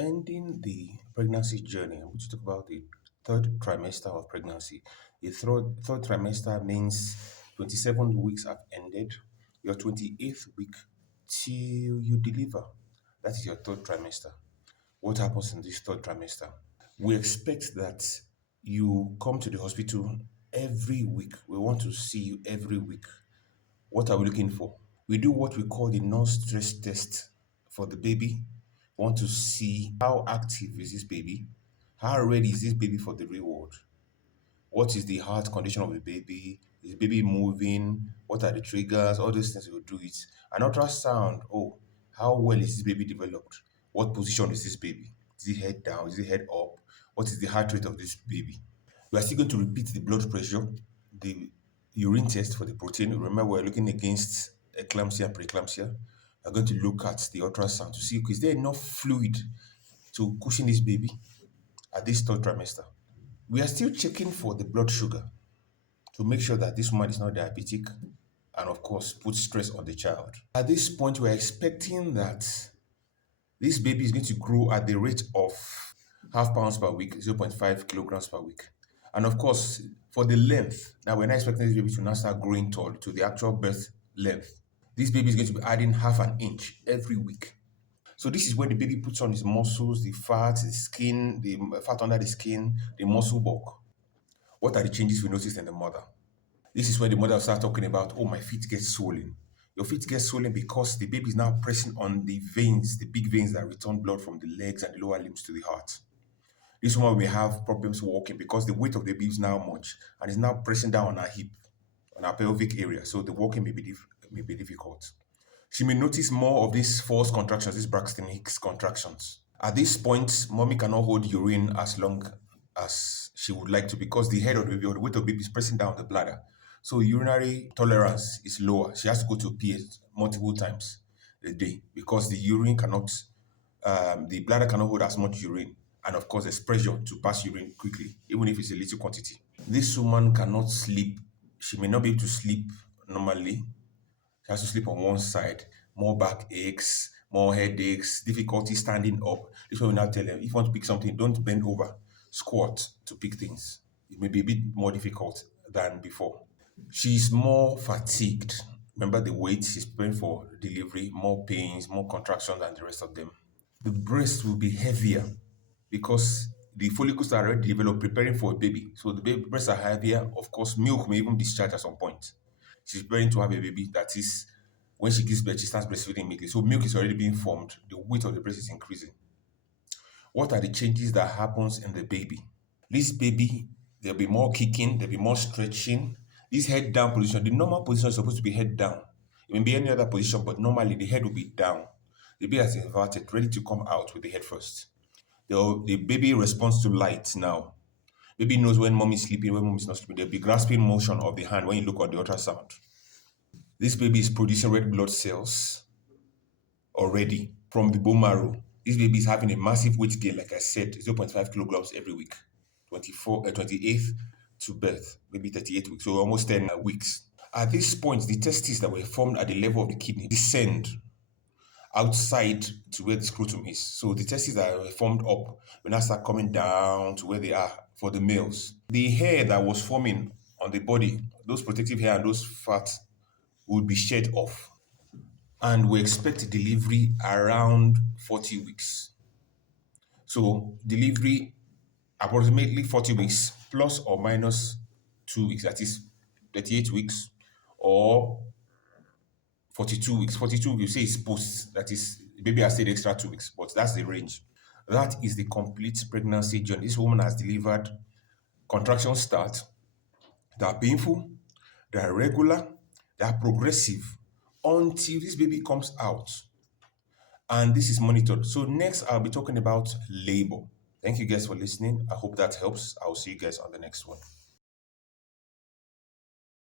Ending the pregnancy journey, I'm going to talk about the third trimester of pregnancy. The third trimester means 27 weeks have ended, your 28th week till you deliver. That is your third trimester. What happens in this third trimester? We expect that you come to the hospital every week. We want to see you every week. What are we looking for? We do what we call the non-stress test for the baby. We want to see how active is this baby, how ready is this baby for the real world. What is the heart condition of the baby? Is the baby moving? What are the triggers? All those things will do it. An ultrasound. Oh, how well is this baby developed? What position is this baby? Is it head down? Is it head up? What is the heart rate of this baby? We are still going to repeat the blood pressure, the urine test for the protein. Remember, we're looking against eclampsia and preeclampsia. We're going to look at the ultrasound to see is there enough fluid to cushion this baby at this third trimester. We are still checking for the blood sugar to make sure that this woman is not diabetic and, of course, put stress on the child. At this point, we're expecting that this baby is going to grow at the rate of half pounds per week, 0.5 kilograms per week. And of course, for the length, now we're not expecting this baby to now start growing tall to the actual birth length. This baby is going to be adding half an inch every week. So this is where the baby puts on his muscles, the fat, the skin, the fat under the skin, the muscle bulk. What are the changes we notice in the mother? This is where the mother will start talking about, oh, my feet get swollen. Your feet get swollen because the baby is now pressing on the veins, the big veins that return blood from the legs and the lower limbs to the heart. This woman may have problems walking because the weight of the baby is now much and is now pressing down on her hip, on her pelvic area. So the walking may be difficult. She may notice more of these false contractions, these Braxton Hicks contractions. At this point, mommy cannot hold urine as long as she would like to because the head of the baby or the weight of the baby is pressing down the bladder. So urinary tolerance is lower. She has to go to pee multiple times a day because the urine cannot, the bladder cannot hold as much urine. And of course, there's pressure to pass urine quickly, even if it's a little quantity. This woman cannot sleep. She may not be able to sleep normally. She has to sleep on one side. More back aches, more headaches, difficulty standing up. This is what we now tell them. If you want to pick something, don't bend over. Squat to pick things. It may be a bit more difficult than before. She's more fatigued. Remember the weight she's preparing for delivery, more pains, more contractions than the rest of them. The breast will be heavier because the follicles are already developed preparing for a baby. So the baby breasts are heavier. Of course, milk may even discharge at some point. She's preparing to have a baby. That is, when she gives birth, she starts breastfeeding immediately. So milk is already being formed. The weight of the breast is increasing. What are the changes that happens in the baby? This baby, there'll be more kicking, there'll be more stretching. This head down position, the normal position is supposed to be head down. It may be any other position, but normally the head will be down. The baby is inverted, ready to come out with the head first. The baby responds to light now. Baby knows when mom is sleeping, when mom is not sleeping. There'll be grasping motion of the hand when you look at the ultrasound. This baby is producing red blood cells already from the bone marrow. This baby is having a massive weight gain, like I said, 0.5 kilograms every week. 28th to birth, maybe 38 weeks, so almost 10 weeks. At this point, the testes that were formed at the level of the kidney descend outside to where the scrotum is. So the testes that were formed up will now start coming down to where they are for the males. The hair that was forming on the body, those protective hair and those fat will be shed off. And we expect delivery around 40 weeks. So delivery approximately 40 weeks plus or minus 2 weeks, that is 38 weeks or 42 weeks. 42, you say is post, that is, the baby has stayed extra 2 weeks, but that's the range. That is the complete pregnancy journey. This woman has delivered, contractions start, they are painful, they are regular, they are progressive until this baby comes out. And this is monitored. So next, I'll be talking about labor. Thank you guys for listening. I hope that helps. I'll see you guys on the next one.